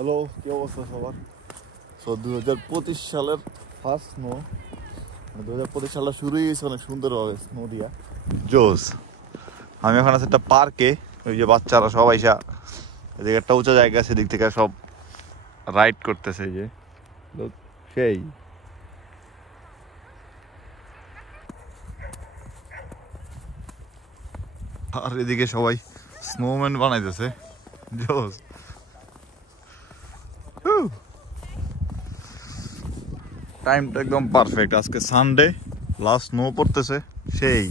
Hello, কি অবস্থা সবার? 2025 সালের ফার্স্ট স্নো, 2025 সালটা শুরুই হয়েছে অনেক সুন্দরভাবে স্নো দিয়া জোস। আমি এখন আছি একটা পার্কে, ওই যে বাচ্চারা সব আইসা এদিকে একটা উঁচা জায়গা আছে, এদিক থেকে সব রাইড করতেছে। এই যে সেই আর এদিকে সবাই স্নোম্যান বানাইতেছে জোস। টাইমটা একদম পারফেক্ট, আজকে সানডে, লাস্ট স্নো পড়তেছে সেই।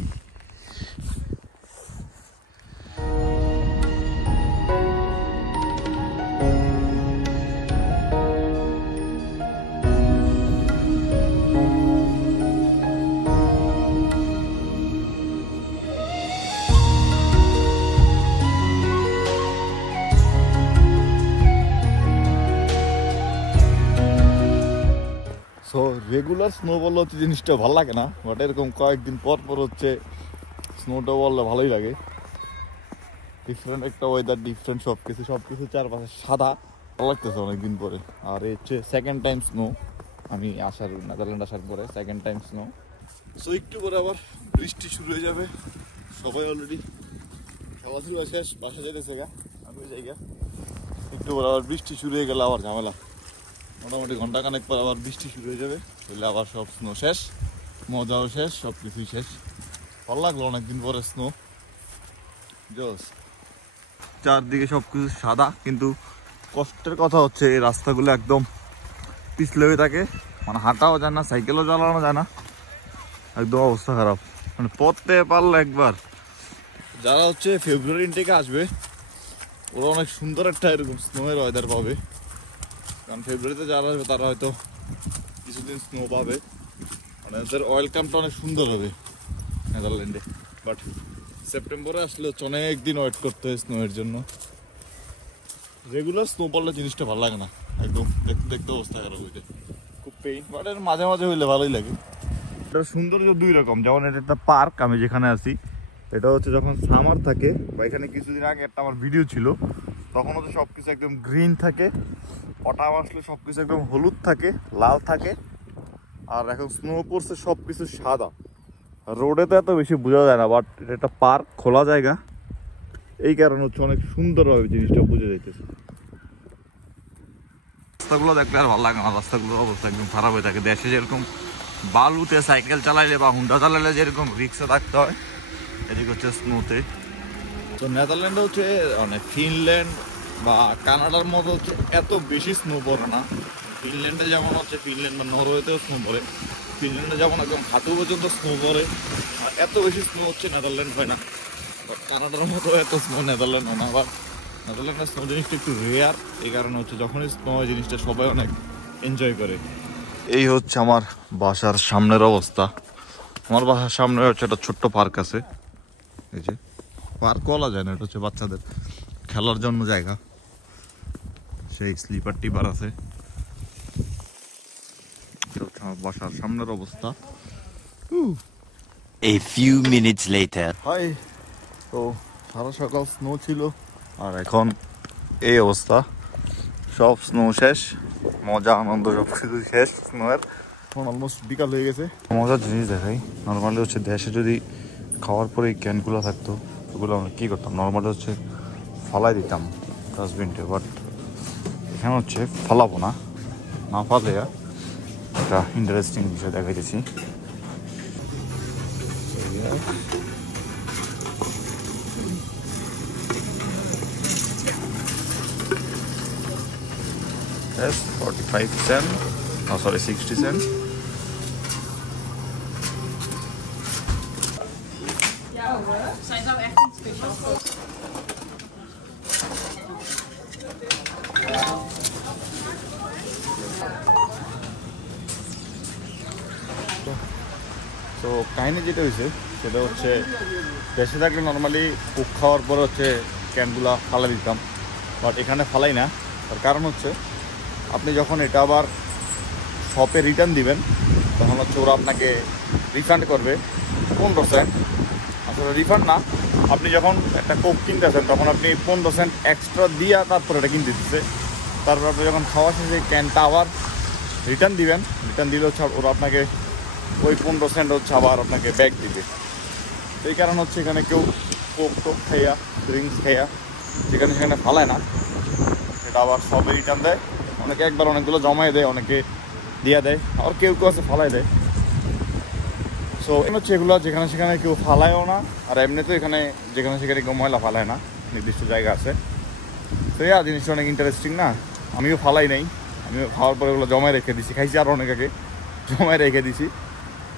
সো রেগুলার স্নো বললে হচ্ছে জিনিসটা ভালো লাগে না, বাট এরকম কয়েকদিন পর পর হচ্ছে স্নোটা বললে ভালোই লাগে। ডিফারেন্ট একটা ওয়েদার, ডিফারেন্ট সবকিছু চারপাশে সাদা, ভালো লাগতেছে অনেকদিন পরে। আর এই হচ্ছে সেকেন্ড টাইম স্নো, আমি নেদারল্যান্ড আসার পরে সেকেন্ড টাইম স্নো। সো একটু পরে আবার বৃষ্টি শুরু হয়ে যাবে। সবাই অলরেডি খেলাধুলা শেষ, বাসা যেতেছে গা, আমি জায়গা। একটু পরে আবার বৃষ্টি শুরু হয়ে গেলে আবার ঝামেলা, মোটামুটি ঘন্টাখানেক পর আবার বৃষ্টি শুরু হয়ে যাবে, তাহলে আবার সব স্নো শেষ, মজাও শেষ, সব কিছুই শেষ। ভালো লাগলো অনেকদিন পরে স্নো জোস। চারদিকে সব কিছু সাদা, কিন্তু কষ্টের কথা হচ্ছে এই রাস্তাগুলো একদম পিছলে হয়ে থাকে, মানে হাঁটাও যায় না, সাইকেলও চালানো যায় না, একদম অবস্থা খারাপ। মানে পড়তে পারলে একবার যারা হচ্ছে ফেব্রুয়ারি ইনটেকে আসবে, ওরা অনেক সুন্দর একটা এরকম স্নোয়ের ওয়েদার পাবে। কারণ ফেব্রুয়ারিতে যারা আসবে তারা হয়তো কিছুদিন স্নো পাবে, মানে ওদের ওয়েলকামটা অনেক সুন্দর হবে নেদারল্যান্ডে। বাট সেপ্টেম্বরে আসলে হচ্ছে অনেক দিন ওয়েট করতে হয় স্নোয়ের জন্য। রেগুলার স্নো পড়লে জিনিসটা ভালো লাগে না, একদম দেখতে দেখতে অবস্থা খারাপ হয়ে যায়, খুব পেইন। বাট এর মাঝে মাঝে হইলে ভালোই লাগে। এটার সৌন্দর্য দুই রকম, যেমন এটা একটা পার্ক, আমি যেখানে আছি এটা হচ্ছে যখন সামার থাকে, বা এখানে কিছুদিন আগে একটা আমার ভিডিও ছিল, তখন হচ্ছে সব কিছু একদম গ্রিন থাকে, অটাম আসলে সব কিছু একদম হলুদ থাকে, লাল থাকে। আর এখন স্নো পড়ছে, সব কিছু সাদা, রোডে তো এত বেশি বোঝা যায় না, বাট এটা একটা পার্ক, খোলা জায়গা, এই কারণে হচ্ছে অনেক সুন্দরভাবে জিনিসটা বুঝে যাইতেছে। রাস্তাগুলো দেখলে আর ভালো লাগে না, রাস্তাগুলোর অবস্থা একদম খারাপ হয়ে থাকে। দেশে যেরকম বালুতে সাইকেল চালাইলে বা হুন্ডা চালাইলে যেরকম রিক্সে থাকতে হয়, এদিকে হচ্ছে স্নোতে। তো নেদারল্যান্ডে হচ্ছে মানে ফিনল্যান্ড বা কানাডার মতো হচ্ছে এত বেশি স্নো পড়ে না। ফিনল্যান্ডে যেমন হচ্ছে, ফিনল্যান্ড বা নরওয়েতেও স্নো পড়ে, ফিনল্যান্ডে যেমন একদম হাঁটু পর্যন্ত স্নো পড়ে, আর এত বেশি স্নো হচ্ছে নেদারল্যান্ড হয় না। বাট কানাডার মতো এত স্নো নেদারল্যান্ড হয় না। আবার নেদারল্যান্ডের স্নো জিনিসটা একটু রেয়ার, এই কারণে হচ্ছে যখনই স্নো হয় জিনিসটা সবাই অনেক এনজয় করে। এই হচ্ছে আমার বাসার সামনের অবস্থা। আমার বাসার সামনে হচ্ছে একটা ছোট্ট পার্ক আছে, এই যে পার্ক বলা যায় না, এটা হচ্ছে বাচ্চাদের খেলার জন্য জায়গা। সেই স্লিপার টিপার আছে, আমার বাসার সামনের অবস্থা। A few minutes later. Hi, তো সারা সকাল স্নো ছিল, আর এখন এই অবস্থা, সব স্নো শেষ, মজা আনন্দ সব কিছু শেষ স্নোয়ের। এখন অলমোস্ট বিকাল হয়ে গেছে। মজার জিনিস দেখাই, নর্মালি হচ্ছে দেশে যদি খাওয়ার পরে এই ক্যানগুলো থাকতো, ওগুলো আমরা কী করতাম, নর্মালি হচ্ছে ফালাই দিতাম ডাস্টবিনটে। বাট এখানে হচ্ছে ফালাবো না, না ফালে একটা ইন্টারেস্টিং বিষয় দেখাইতেছি। Yes, 45 cents. Oh, sorry, 60 cents. Zij zou echt niet speciaal koken. তো কাহিনী যেটা হয়েছে সেটা হচ্ছে, দেশে থাকলে নর্মালি কুক খাওয়ার পর হচ্ছে ক্যানগুলো ফালাই দিতাম, বাট এখানে ফালাই না। তার কারণ হচ্ছে, আপনি যখন এটা আবার শপে রিটার্ন দিবেন, তখন হচ্ছে ওরা আপনাকে রিফান্ড করবে 15%। আসলে রিফান্ড না, আপনি যখন একটা কোক কিনতেছেন তখন আপনি 15% এক্সট্রা দিয়া তারপর এটা কিনতে দিচ্ছে। তারপর আপনি যখন খাওয়া শেষে ক্যানটা আবার রিটার্ন দিবেন, রিটার্ন দিলে হচ্ছে ওরা আপনাকে ওই 15 সেন্ট হচ্ছে আবার আপনাকে ব্যাক দিবে। এই কারণ হচ্ছে এখানে কেউ কোক টোক খাইয়া ড্রিঙ্কস খাইয়া যেখানে সেখানে ফালায় না, সেটা আবার সবে রিটার্ন দেয়। অনেকে একবার অনেকগুলো জমায় দেয়, অনেকে দিয়ে দেয়, আর কেউ কেউ আছে ফালায় দেয়। সো হচ্ছে এগুলো যেখানে সেখানে কেউ ফালায়ও না, আর এমনিতেও এখানে যেখানে সেখানে কেউ ময়লা ফালায় না, নির্দিষ্ট জায়গা আছে। তো জিনিসটা অনেক ইন্টারেস্টিং না, আমিও ফালাই নাই, আমিও খাওয়ার পরে ওগুলো জমায় রেখে দিছি, খাইছি আর অনেক আগে জমায় রেখে দিছি।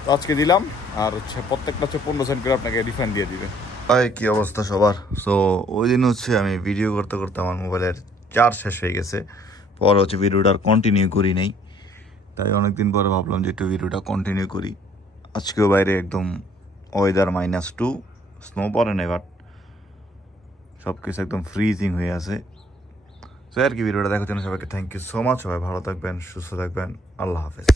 তো আজকে দিলাম, আর হচ্ছে প্রত্যেকটা হচ্ছে 15 সেন্ট করে আপনাকে রিফান্ড দিয়ে দিবে। ভাই কি অবস্থা সবার? সো ওই দিন হচ্ছে আমি ভিডিও করতে করতে আমার মোবাইলের চার্জ শেষ হয়ে গেছে, পরে হচ্ছে ভিডিওটা আর কন্টিনিউ করি নাই। তাই অনেকদিন পরে ভাবলাম যে একটু ভিডিওটা কন্টিনিউ করি। আজকেও বাইরে একদম ওয়েদার -2, স্নো পড়ে নাই, বাট সব কিছু একদম ফ্রিজিং হয়ে আছে। তো আর কি ভিডিওটা দেখার জন্য সবাইকে থ্যাংক ইউ সো মাচ। সবাই ভালো থাকবেন, সুস্থ থাকবেন, আল্লাহ হাফেজ।